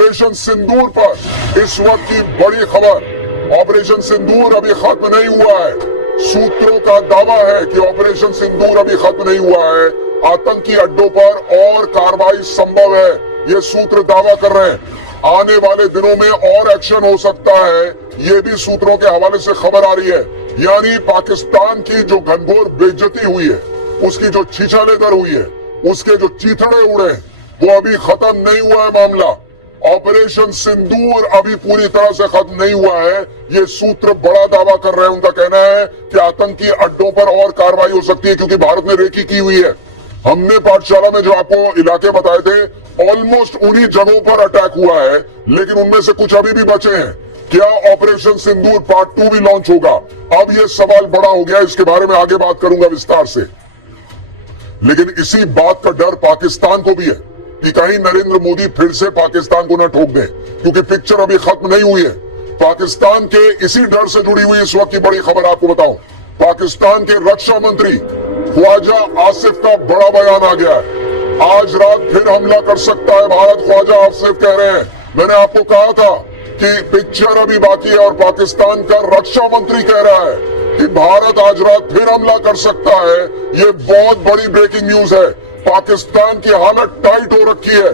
Operation सिंदूर पर इस वक्त की बड़ी खबर। ऑपरेशन सिंदूर अभी खत्म नहीं हुआ है। सूत्रों का दावा है कि ऑपरेशन सिंदूर अभी खत्म नहीं हुआ है। आतंकी अड्डों पर और कार्रवाई संभव है, ये सूत्र दावा कर रहे हैं। आने वाले दिनों में और एक्शन हो सकता है, ये भी सूत्रों के हवाले से खबर आ रही है। यानी पाकिस्तान की जो घनघोर बेइज्जती हुई है, उसकी जो छीछालेदर हुई है, उसके जो चीथड़े उड़े, वो अभी खत्म नहीं हुआ है मामला। ऑपरेशन सिंदूर अभी पूरी तरह से खत्म नहीं हुआ है, ये सूत्र बड़ा दावा कर रहे हैं। उनका कहना है कि आतंकी अड्डों पर और कार्रवाई हो सकती है, क्योंकि भारत ने रेकी की हुई है। हमने पाठशाला में जो आपको इलाके बताए थे, ऑलमोस्ट उन्हीं जगहों पर अटैक हुआ है, लेकिन उनमें से कुछ अभी भी बचे हैं। क्या ऑपरेशन सिंदूर पार्ट 2 भी लॉन्च होगा? अब यह सवाल बड़ा हो गया, इसके बारे में आगे बात करूंगा विस्तार से। लेकिन इसी बात का डर पाकिस्तान को भी है कि कहीं नरेंद्र मोदी फिर से पाकिस्तान को न ठोक दें, क्योंकि पिक्चर अभी खत्म नहीं हुई है। पाकिस्तान के इसी डर से जुड़ी हुई इस वक्त की बड़ी खबर आपको बताऊं। पाकिस्तान के रक्षा मंत्री ख्वाजा आसिफ का बड़ा बयान आ गया है। आज रात फिर हमला कर सकता है भारत, ख्वाजा आसिफ कह रहे हैं। मैंने आपको कहा था कि पिक्चर अभी बाकी है, और पाकिस्तान का रक्षा मंत्री कह रहा है कि भारत आज रात फिर हमला कर सकता है। ये बहुत बड़ी ब्रेकिंग न्यूज है। पाकिस्तान की हालत टाइट हो रखी है।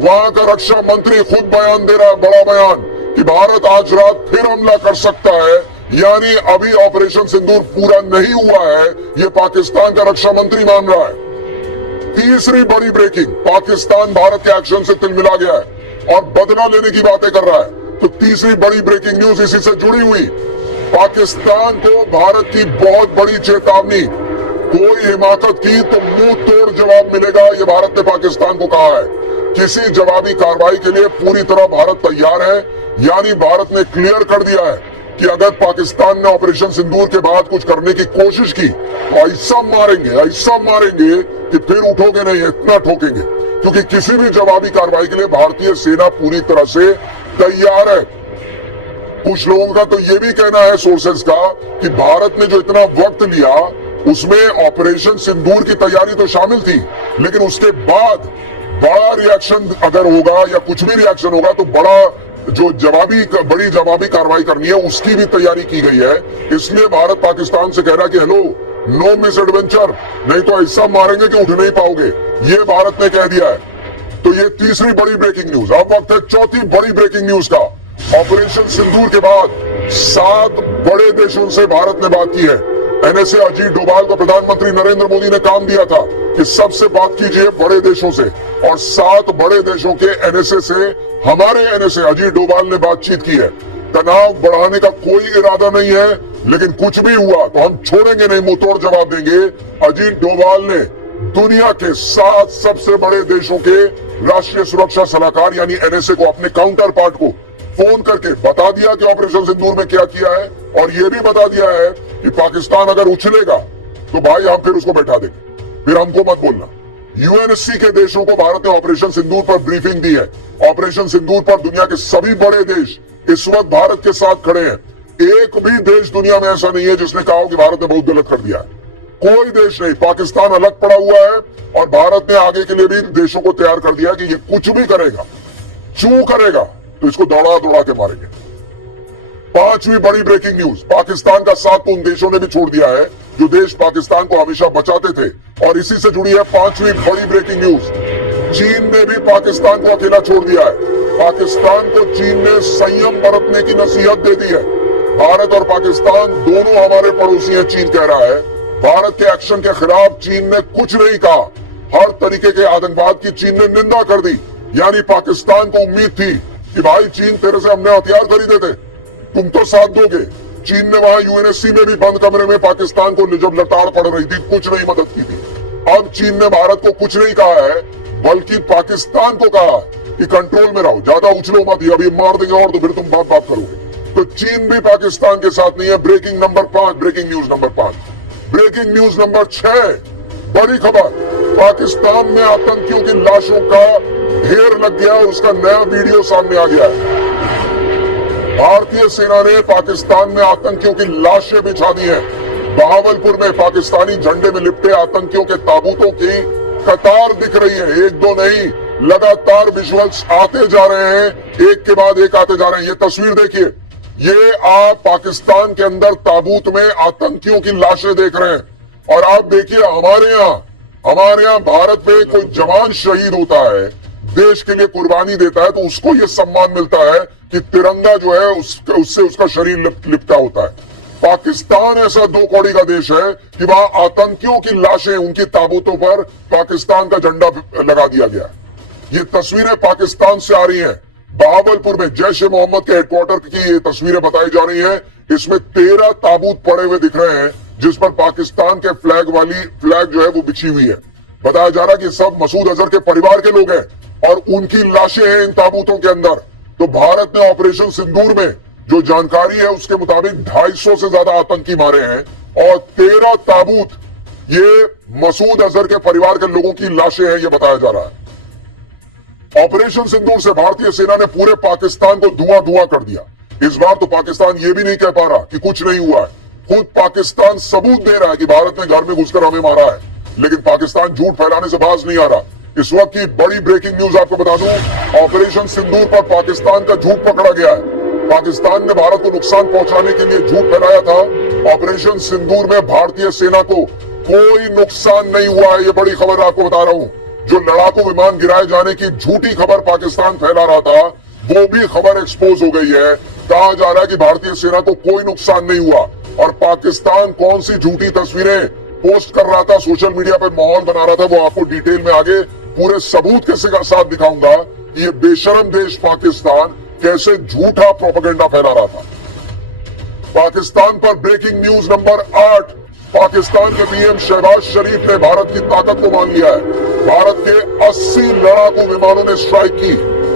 वहां का रक्षा मंत्री खुद बयान दे रहा है, बड़ा बयान, कि भारत आज रात फिर हमला कर सकता है। यानी अभी ऑपरेशन सिंदूर पूरा नहीं हुआ है, ये पाकिस्तान का रक्षा मंत्री मान रहा है। तीसरी बड़ी ब्रेकिंग, पाकिस्तान भारत के एक्शन से तिलमिला गया है और बदला लेने की बातें कर रहा है। तो तीसरी बड़ी ब्रेकिंग न्यूज इसी से जुड़ी हुई। पाकिस्तान को भारत की बहुत बड़ी चेतावनी, कोई हिमाकत की तो मुंह तोड़ जवाब मिलेगा, ये भारत ने पाकिस्तान को कहा है। किसी जवाबी कार्रवाई के लिए पूरी तरह भारत तैयार है। यानी भारत ने क्लियर कर दिया है कि अगर पाकिस्तान ने ऑपरेशन सिंदूर के बाद कुछ करने की कोशिश की तो ऐसा मारेंगे कि फिर उठोगे नहीं, इतना ठोकेंगे। क्योंकि किसी भी जवाबी कार्रवाई के लिए भारतीय सेना पूरी तरह से तैयार है। कुछ लोगों का तो ये भी कहना है, सोर्सेज का, कि भारत ने जो इतना वक्त लिया उसमें ऑपरेशन सिंदूर की तैयारी तो शामिल थी, लेकिन उसके बाद बड़ा रिएक्शन अगर होगा या कुछ भी रिएक्शन होगा तो बड़ी जवाबी कार्रवाई करनी है, उसकी भी तैयारी की गई है। इसलिए भारत पाकिस्तान से कह रहा है कि हेलो, नो मिस एडवेंचर, नहीं तो ऐसा मारेंगे कि उठ नहीं पाओगे। ये भारत ने कह दिया है। तो ये तीसरी बड़ी ब्रेकिंग न्यूज। अब वक्त है चौथी बड़ी ब्रेकिंग न्यूज का। ऑपरेशन सिंदूर के बाद 7 बड़े देशों से भारत ने बात की है। एनएसए अजीत डोभाल को प्रधानमंत्री नरेंद्र मोदी ने काम दिया था कि सबसे बात कीजिए बड़े देशों से, और 7 बड़े देशों के एनएसए से हमारे एनएसए अजीत डोभाल ने बातचीत की है। तनाव बढ़ाने का कोई इरादा नहीं है, लेकिन कुछ भी हुआ तो हम छोड़ेंगे नहीं, मुंहतोड़ जवाब देंगे। अजीत डोभाल ने दुनिया के 7 सबसे बड़े देशों के राष्ट्रीय सुरक्षा सलाहकार यानी एनएसए को, अपने काउंटर पार्ट को फोन करके बता दिया कि ऑपरेशन सिंदूर में क्या किया है, और यह भी बता दिया है कि पाकिस्तान अगर उछलेगा तो भाई हम फिर उसको बैठा देंगे, फिर हमको मत बोलना। यूएनएससी के देशों को भारत ने ऑपरेशन सिंदूर पर ब्रीफिंग दी है। ऑपरेशन सिंदूर पर दुनिया के सभी बड़े देश इस वक्त भारत के साथ खड़े हैं। एक भी देश दुनिया में ऐसा नहीं है जिसने कहा हो कि भारत ने बहुत गलत कर दिया है। कोई देश नहीं। पाकिस्तान अलग पड़ा हुआ है, और भारत ने आगे के लिए भी देशों को तैयार कर दिया कि ये कुछ भी करेगा, चू करेगा तो इसको दौड़ा दौड़ा के मारेंगे। पांचवी बड़ी ब्रेकिंग न्यूज, पाकिस्तान का साथ तो उन देशों ने भी छोड़ दिया है जो देश पाकिस्तान को हमेशा बचाते थे, और इसी से जुड़ी है पांचवी बड़ी ब्रेकिंग न्यूज। चीन ने भी पाकिस्तान को अकेला छोड़ दिया है। पाकिस्तान को चीन ने संयम बरतने की नसीहत दे दी है। भारत और पाकिस्तान दोनों हमारे पड़ोसी हैं, चीन कह रहा है। भारत के एक्शन के खिलाफ चीन ने कुछ नहीं कहा। हर तरीके के आतंकवाद की चीन ने निंदा कर दी। यानी पाकिस्तान को उम्मीद थी कि भाई चीन तेरे से हमने हथियार खरीदे थे, तुम तो साथ दोगे। चीन ने वहां यूएनएससी में भी बंद कमरे में पाकिस्तान को जब लताड़ पड़ रही थी, कुछ नहीं मदद की थी। अब चीन ने भारत को कुछ नहीं कहा है, बल्कि पाकिस्तान को कहा कि कंट्रोल में रहो, ज्यादा उछलो मत, अभी मार देंगे और तो फिर तुम बात करोगे। तो चीन भी पाकिस्तान के साथ नहीं है। Breaking news number 5। Breaking news number 6, बड़ी खबर, पाकिस्तान में आतंकियों की लाशों का ढेर लग गया, उसका नया वीडियो सामने आ गया है। भारतीय सेना ने पाकिस्तान में आतंकियों की लाशें बिछा दी हैं। बहावलपुर में पाकिस्तानी झंडे में लिपटे आतंकियों के ताबूतों की कतार दिख रही है। 1 2 नहीं, लगातार विजुअल्स आते जा रहे हैं, एक के बाद एक आते जा रहे हैं। ये तस्वीर देखिए, ये आप पाकिस्तान के अंदर ताबूत में आतंकियों की लाशें देख रहे हैं। और आप देखिए हमारे यहां भारत में कोई जवान शहीद होता है, देश के लिए कुर्बानी देता है, तो उसको ये सम्मान मिलता है कि तिरंगा जो है उससे उसका शरीर लिपटा होता है। पाकिस्तान ऐसा दो कौड़ी का देश है कि वहां आतंकियों की लाशें, उनकी ताबूतों पर पाकिस्तान का झंडा लगा दिया गया। ये तस्वीरें पाकिस्तान से आ रही हैं। बहावलपुर में जैश ए मोहम्मद के हेडक्वार्टर की ये तस्वीरें बताई जा रही हैं। इसमें 13 ताबूत पड़े हुए दिख रहे हैं, जिस पर पाकिस्तान के फ्लैग जो है वो बिछी हुई है। बताया जा रहा है कि सब मसूद अजहर के परिवार के लोग हैं और उनकी लाशें हैं इन ताबूतों के अंदर। तो भारत ने ऑपरेशन सिंदूर में जो जानकारी है उसके मुताबिक 250 से ज्यादा आतंकी मारे हैं और 13 ताबूत ये मसूद अजहर के परिवार के लोगों की लाशें हैं, ये बताया जा रहा है। ऑपरेशन सिंदूर से भारतीय सेना ने पूरे पाकिस्तान को धुआं कर दिया। इस बार तो पाकिस्तान ये भी नहीं कह पा रहा कि कुछ नहीं हुआ है। खुद पाकिस्तान सबूत दे रहा है कि भारत ने घर में घुसकर हमें मारा है, लेकिन पाकिस्तान झूठ फैलाने से बाज नहीं आ रहा। इस वक्त की बड़ी ब्रेकिंग न्यूज आपको बता दूं, ऑपरेशन सिंदूर पर पाकिस्तान का झूठ पकड़ा गया है। पाकिस्तान ने भारत को नुकसान पहुंचाने के लिए झूठ फैलाया था। ऑपरेशन सिंदूर में भारतीय सेना को कोई नुकसान नहीं हुआ है, ये बड़ी खबर आपको बता रहा हूं। जो लड़ाकू विमान गिराए जाने की झूठी खबर पाकिस्तान फैला रहा था, वो भी खबर एक्सपोज हो गई है। कहा जा रहा है कि भारतीय सेना को कोई नुकसान नहीं हुआ। और पाकिस्तान कौन सी झूठी तस्वीरें पोस्ट कर रहा था, सोशल मीडिया पर माहौल बना रहा था, वो आपको डिटेल में आगे पूरे सबूत के साथ दिखाऊंगा कि ये बेशरम देश पाकिस्तान कैसे झूठा प्रोपेगेंडा फैला रहा था। पाकिस्तान पर ब्रेकिंग न्यूज नंबर 8। पाकिस्तान के पीएम शहबाज शरीफ ने भारत की ताकत को मान लिया है। भारत के 80 लड़ाकू विमानों ने स्ट्राइक की,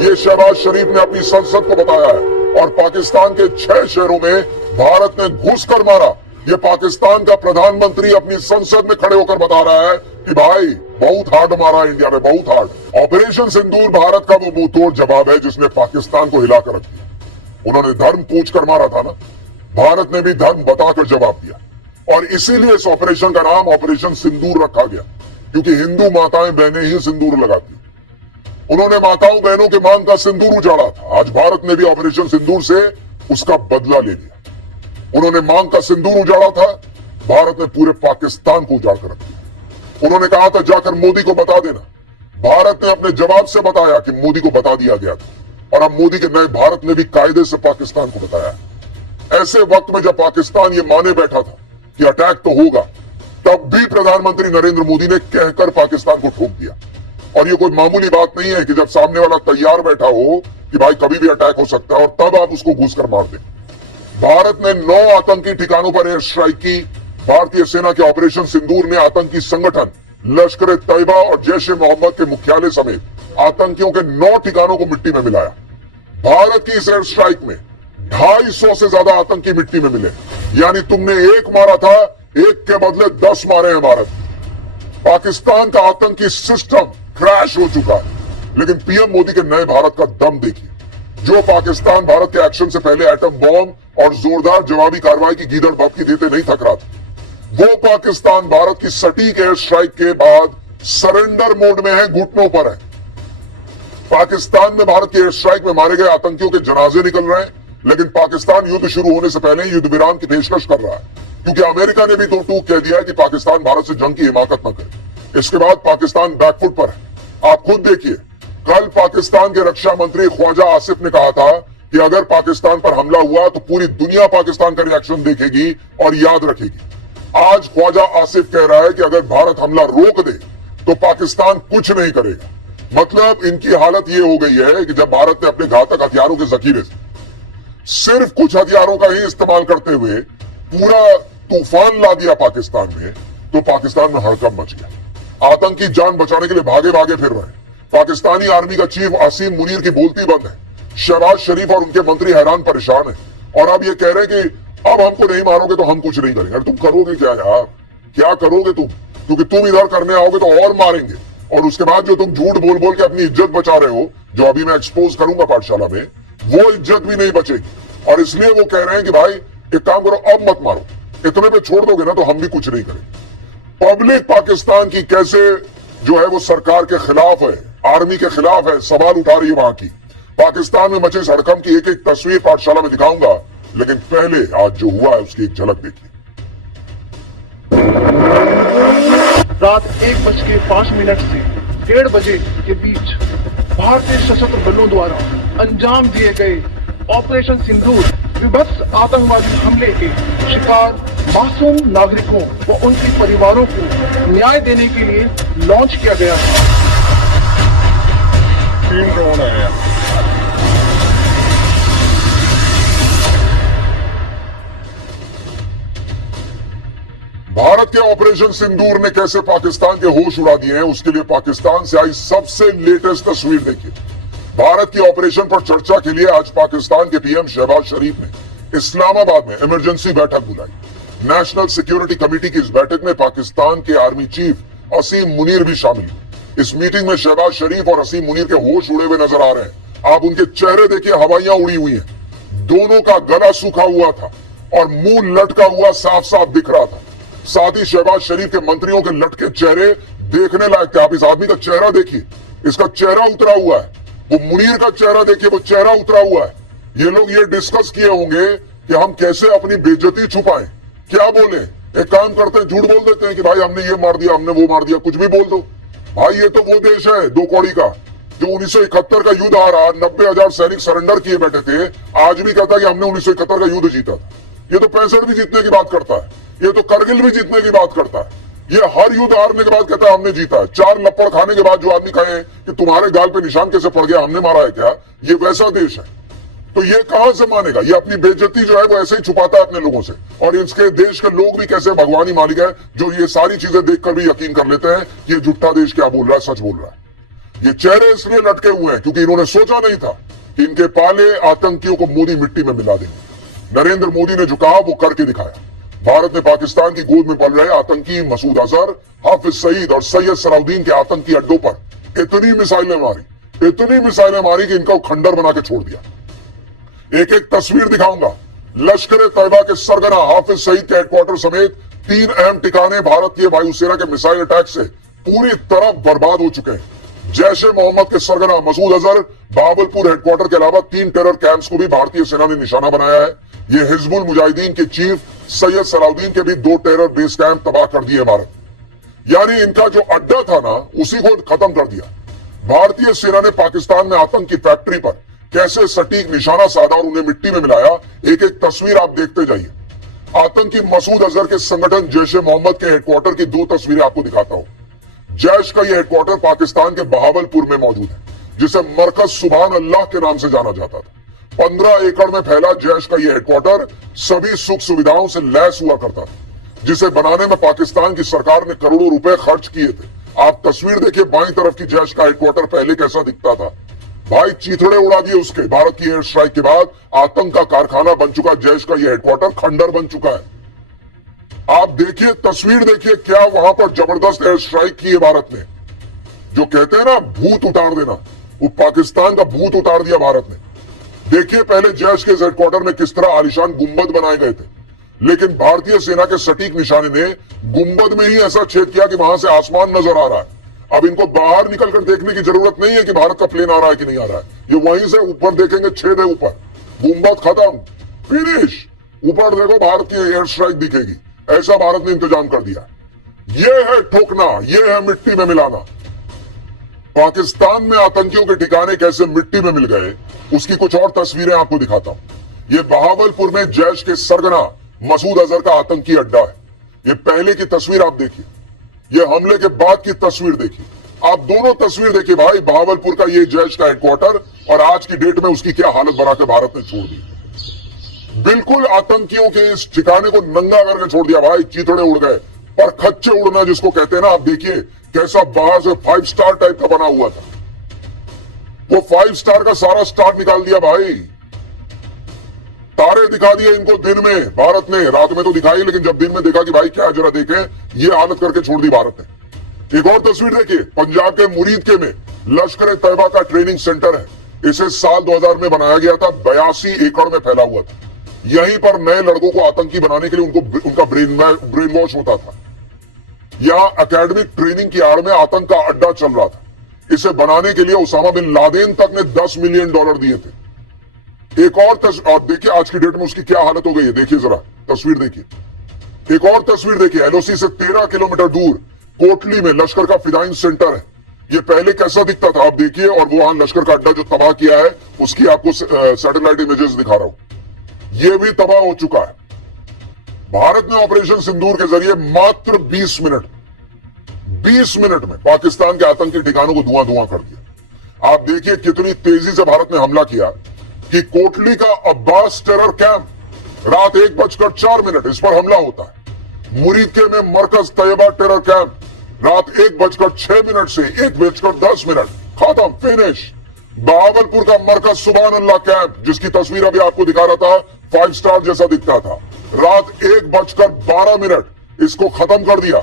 ये शहबाज शरीफ ने अपनी संसद को बताया है। और पाकिस्तान के 6 शहरों में भारत ने घुसकर मारा, ये पाकिस्तान का प्रधानमंत्री अपनी संसद में खड़े होकर बता रहा है कि भाई बहुत हार्ड मारा इंडिया में, बहुत हार्ड। ऑपरेशन सिंदूर भारत का वो मुंहतोड़ जवाब है जिसने पाकिस्तान को हिलाकर रख दिया। उन्होंने धर्म पूछ कर मारा था ना, भारत ने भी धर्म बताकर जवाब दिया। और इसीलिए इस ऑपरेशन का नाम ऑपरेशन सिंदूर रखा गया, क्योंकि हिंदू माताएं बहनें ही सिंदूर लगाती। उन्होंने माताओं बहनों के मांग का सिंदूर उजाड़ा था। आज भारत ने भी ऑपरेशन सिंदूर से उसका बदला ले लिया। उन्होंने मांग का सिंदूर उजाड़ा था, भारत ने पूरे पाकिस्तान को उजाड़ कर रख दिया। उन्होंने कहा था जाकर मोदी को बता देना, भारत ने अपने जवाब से बताया कि मोदी को बता दिया गया था। और अब मोदी के नए भारत ने भी कायदे से पाकिस्तान को बताया। ऐसे वक्त में जब पाकिस्तान ये माने बैठा था कि अटैक तो होगा, तब भी प्रधानमंत्री नरेंद्र मोदी ने कहकर पाकिस्तान को ठोक दिया। और ये कोई मामूली बात नहीं है कि जब सामने वाला तैयार बैठा हो कि भाई कभी भी अटैक हो सकता है और तब आप उसको घुसकर मार दें। भारत ने 9 आतंकी ठिकानों पर एयर स्ट्राइक की। भारतीय सेना के ऑपरेशन सिंदूर ने आतंकी संगठन लश्कर ए तैयबा और जैश ए मोहम्मद के मुख्यालय समेत आतंकियों के 9 ठिकानों को मिट्टी में मिलाया। भारत की इस एयर स्ट्राइक में 250 से ज्यादा आतंकी मिट्टी में मिले। यानी तुमने एक मारा था, एक के बदले 10 मारे हैं भारत। पाकिस्तान का आतंकी सिस्टम क्रैश हो चुका है। लेकिन पीएम मोदी के नए भारत का दम देखिए। जो पाकिस्तान भारत के एक्शन से पहले एटम बॉम्ब और जोरदार जवाबी कार्रवाई की गीदड़ भपकी देते नहीं थक रहा था, वो पाकिस्तान भारत की सटीक एयर स्ट्राइक के बाद सरेंडर मोड में है, घुटनों पर है। पाकिस्तान में भारत की एयर स्ट्राइक में मारे गए आतंकियों के जनाजे निकल रहे हैं, लेकिन पाकिस्तान युद्ध शुरू होने से पहले युद्ध विराम की पेशकश कर रहा है, क्योंकि अमेरिका ने भी तो टूक कह दिया है कि पाकिस्तान भारत से जंग की हिमाकत न करे। इसके बाद पाकिस्तान बैकफुट पर है। आप खुद देखिए, कल पाकिस्तान के रक्षा मंत्री ख्वाजा आसिफ ने कहा था कि अगर पाकिस्तान पर हमला हुआ तो पूरी दुनिया पाकिस्तान का रिएक्शन देखेगी और याद रखेगी। आज ख्वाजा आसिफ कह रहा है कि अगर भारत हमला रोक दे तो पाकिस्तान कुछ नहीं करेगा। मतलब इनकी हालत यह हो गई है कि जब भारत ने अपने घातक हथियारों के जखीरे से सिर्फ कुछ हथियारों का ही इस्तेमाल करते हुए पूरा तूफान ला दिया पाकिस्तान में, तो पाकिस्तान में हड़कंप मच गया। आतंकी जान बचाने के लिए भागे भागे फिर रहे। पाकिस्तानी आर्मी का चीफ आसिम मुनीर की बोलती बंद है। शहबाज शरीफ और उनके मंत्री हैरान परेशान है और अब ये कह रहे हैं कि अब हमको नहीं मारोगे तो हम कुछ नहीं करेंगे। अरे तुम करोगे क्या यार, क्या करोगे तुम? क्योंकि तुम इधर करने आओगे तो और मारेंगे, और उसके बाद जो तुम झूठ बोल बोल के अपनी इज्जत बचा रहे हो, जो अभी मैं एक्सपोज करूंगा पाठशाला में, वो इज्जत भी नहीं बचेगी। और इसलिए वो कह रहे हैं कि भाई एक काम करो, अब मत मारो, इतने पे छोड़ दोगे ना तो हम भी कुछ नहीं करेंगे। पब्लिक पाकिस्तान की कैसे जो है वो सरकार के खिलाफ है, आर्मी के खिलाफ है, सवाल उठा रही है वहां की। पाकिस्तान में मचे इस हड़कंप की एक एक तस्वीर पाठशाला में दिखाऊंगा, लेकिन पहले आज जो हुआ है उसकी एक झलक देखिए। रात 1:05 से 1:30 बजे के बीच भारतीय सशस्त्र बलों द्वारा अंजाम दिए गए ऑपरेशन सिंदूर विभत्स आतंकवादी हमले के शिकार मासूम नागरिकों व उनके परिवारों को न्याय देने के लिए लॉन्च किया गया था। टीम ड्रोन है। भारत के ऑपरेशन सिंदूर ने कैसे पाकिस्तान के होश उड़ा दिए हैं, उसके लिए पाकिस्तान से आई सबसे लेटेस्ट तस्वीर देखिए। भारत की ऑपरेशन पर चर्चा के लिए आज पाकिस्तान के पीएम शहबाज शरीफ ने इस्लामाबाद में इमरजेंसी बैठक बुलाई। नेशनल सिक्योरिटी कमेटी की इस बैठक में पाकिस्तान के आर्मी चीफ असीम मुनीर भी शामिल हुए। इस मीटिंग में शहबाज शरीफ और असीम मुनीर के होश उड़े हुए नजर आ रहे हैं। आप उनके चेहरे देखिए, हवाइयां उड़ी हुई हैं। दोनों का गला सूखा हुआ था और मुंह लटका हुआ साफ साफ दिख रहा था। साथ ही शहबाज शरीफ के मंत्रियों के लटके चेहरे देखने लायक थे। आप इस आदमी का चेहरा देखिए, इसका चेहरा उतरा हुआ है। वो मुनीर का चेहरा देखिए, वो चेहरा उतरा हुआ है। ये लोग ये डिस्कस किए होंगे कि हम कैसे अपनी बेइज्जती छुपाएं। क्या बोले? एक काम करते हैं, झूठ बोल देते हैं कि भाई हमने ये मार दिया, हमने वो मार दिया, कुछ भी बोल दो। भाई ये तो वो देश है दो कौड़ी का जो 1971 का युद्ध आ रहा, 90,000 सैनिक सरेंडर किए बैठे थे, आज भी कहता है कि हमने 1971 का युद्ध जीता था। ये तो 65 भी जीतने की बात करता है, ये तो करगिल भी जीतने की बात करता है। ये हर युद्ध हारने के बाद कहता है हमने जीता है। 4 लपड़ खाने के बाद जो आदमी कहे कि तुम्हारे गाल पे निशान कैसे पड़ गया, हमने मारा है क्या, ये वैसा देश है। तो ये कहां से मानेगा? ये अपनी बेइज्जती जो है वो ऐसे ही छुपाता है अपने लोगों से। और इसके देश के लोग भी कैसे भगवानी मालिक है जो ये सारी चीजें देखकर भी यकीन कर लेते हैं कि ये झूठा देश क्या बोल रहा है, सच बोल रहा है। ये चेहरे इसलिए लटके हुए हैं क्योंकि इन्होंने सोचा नहीं था कि इनके पाले आतंकियों को मोदी मिट्टी में मिला देंगे। नरेंद्र मोदी ने जो कहा वो करके दिखाया। भारत ने पाकिस्तान की गोद में पल रहे आतंकी मसूद अजहर, हाफिज सईद और सैयद सलाउद्दीन के आतंकी अड्डों पर इतनी मिसाइलें मारी कि इनका खंडर बना के छोड़ दिया। एक एक तस्वीर दिखाऊंगा। लश्कर तैयबा के सरगना हाफिज सईद के हेडक्वार्टर समेत 3 अहम ठिकाने भारत की वायुसेना के मिसाइल अटैक से पूरी तरह बर्बाद हो चुके हैं। जैश ए मोहम्मद के सरगना मसूद अजहर बहावलपुर हेडक्वार्टर के अलावा 3 टेरर कैंप्स को भी भारतीय सेना ने निशाना बनाया है। ये हिजबुल मुजाहिदीन के चीफ सैयद सलाउद्दीन के भी 2 टेरर बेस कैंप तबाह कर दिए भारत। यानी इनका जो अड्डा था ना, उसी को खत्म कर दिया। भारतीय सेना ने पाकिस्तान में आतंक की फैक्ट्री पर कैसे सटीक निशाना साधा और उन्हें मिट्टी में मिलाया, एक एक तस्वीर आप देखते जाइए। आतंकी मसूद अजहर के संगठन जैश ए मोहम्मद के हेडक्वार्टर की 2 तस्वीरें आपको दिखाता हूं। जैश का यह हेडक्वार्टर पाकिस्तान के बहावलपुर में मौजूद है, जिसे मरकज सुभान अल्लाह के नाम से जाना जाता था। 15 एकड़ में फैला जैश का यह हेडक्वार्टर सभी सुख सुविधाओं से लैस हुआ करता था, जिसे बनाने में पाकिस्तान की सरकार ने करोड़ों रुपए खर्च किए थे। आप तस्वीर देखिए, बाईं तरफ की जैश का हेडक्वार्टर पहले कैसा दिखता था। भाई चीथड़े उड़ा दिए उसके। भारत की एयर स्ट्राइक के बाद आतंक का कारखाना बन चुका जैश का यह हेडक्वार्टर खंडर बन चुका है। आप देखिए, तस्वीर देखिए, क्या वहां पर जबरदस्त एयर स्ट्राइक की है भारत ने। जो कहते हैं ना भूत उतार देना, वो पाकिस्तान का भूत उतार दिया भारत ने। देखिए पहले जैश के हेडक्वार्टर में किस तरह आलिशान गुंबद बनाए गए थे, लेकिन भारतीय सेना के सटीक निशाने ने गुंबद में ही ऐसा छेद किया कि वहां से आसमान नजर आ रहा है। अब इनको बाहर निकलकर देखने की जरूरत नहीं है कि भारत का प्लेन आ रहा है कि नहीं आ रहा है। ये वहीं से ऊपर देखेंगे, छेद है ऊपर, गुंबद खत्म, फिनिश। ऊपर देखो भारत की एयर स्ट्राइक दिखेगी। ऐसा भारत ने इंतजाम कर दिया। यह है ठोकना, यह है मिट्टी में मिलाना। पाकिस्तान में आतंकियों के ठिकाने कैसे मिट्टी में मिल गए, उसकी कुछ और तस्वीरें आपको दिखाता हूं। यह बहावलपुर में जैश के सरगना मसूद अजहर का आतंकी अड्डा है। यह पहले की तस्वीर आप देखिए, यह हमले के बाद की तस्वीर देखिए। आप दोनों तस्वीर देखिए भाई, बहावलपुर का यह जैश का हेडक्वार्टर और आज की डेट में उसकी क्या हालत बनाकर भारत ने छोड़ दी। बिल्कुल आतंकियों के इस ठिकाने को नंगा करके छोड़ दिया भाई। चीथड़े उड़ गए, पर खच्चे उड़ना जिसको कहते हैं ना। आप देखिए कैसा बाहर से 5 स्टार टाइप का बना हुआ था, वो 5 स्टार का सारा स्टार निकाल दिया भाई। तारे दिखा दिए इनको दिन में भारत ने, रात में तो दिखाई, लेकिन जब दिन में देखा कि भाई क्या जरा देखें, ये हालत करके छोड़ दी भारत ने। एक और तस्वीर देखिए, पंजाब के मुरीदके में लश्कर तैयबा का ट्रेनिंग सेंटर है। इसे साल 2000 में बनाया गया था, 82 एकड़ में फैला हुआ था। यहीं पर नए लड़कों को आतंकी बनाने के लिए उनका ब्रेन वॉश होता था। यहां एकेडमिक ट्रेनिंग की आड़ में आतंक का अड्डा चल रहा था। इसे बनाने के लिए उसामा बिन लादेन तक ने $10 मिलियन दिए थे। एक और आप देखिए आज की डेट में उसकी क्या हालत हो गई है, देखिए जरा तस्वीर देखिए। एक और तस्वीर देखिए, एलओसी से 13 किलोमीटर दूर कोटली में लश्कर का फिदाइन सेंटर है। ये पहले कैसा दिखता था आप देखिए, और वो वहां लश्कर का अड्डा जो तबाह किया है उसकी आपको सैटेलाइट इमेजेस दिखा रहा हूं। ये भी तबाह हो चुका है। भारत ने ऑपरेशन सिंदूर के जरिए मात्र 20 मिनट में पाकिस्तान के आतंकी ठिकानों को धुआं धुआं कर दिया। आप देखिए कितनी तेजी से भारत ने हमला किया कि कोटली का अब्बास टेरर कैंप रात 1:04 इस पर हमला होता है। मुरीदके में मरकज तैयबा टेरर कैंप रात 1:06 से 1:10 खत्म, फिनिश। बहावलपुर का मरकज सुभान अल्लाह कैंप, जिसकी तस्वीर अभी आपको दिखा रहा था, 5 स्टार जैसा दिखता था, रात 1:12 इसको खत्म कर दिया,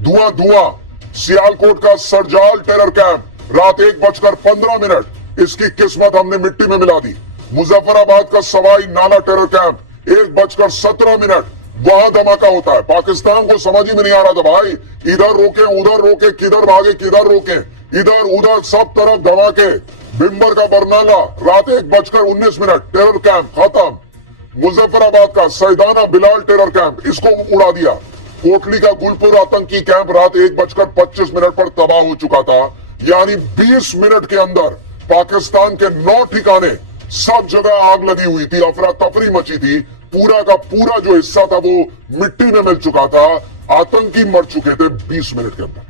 धुआं धुआं। सियालकोट का सरजाल टेरर कैंप रात 1:15 इसकी किस्मत हमने मिट्टी में मिला दी। मुजफ्फराबाद का सवाई नाला टेरर कैंप 1:17 वहां धमाका होता है। पाकिस्तान को समझ ही में नहीं आ रहा था भाई, इधर रोके उधर रोके, किधर भागे किधर रोके, इधर उधर सब तरफ धमाके। बिम्बर का बरनाला रात 1:19 टेरर कैंप खत्म। मुजफ्फराबाद का सैदाना बिलाल टेरर कैंप इसको उड़ा दिया। कोटली का गुलपुर आतंकी कैंप रात 1:25 पर तबाह हो चुका था। यानी 20 मिनट के अंदर पाकिस्तान के 9 ठिकाने सब जगह आग लगी हुई थी, अफरा तफरी मची थी। पूरा का पूरा जो हिस्सा था वो मिट्टी में मिल चुका था। आतंकी मर चुके थे 20 मिनट के अंदर।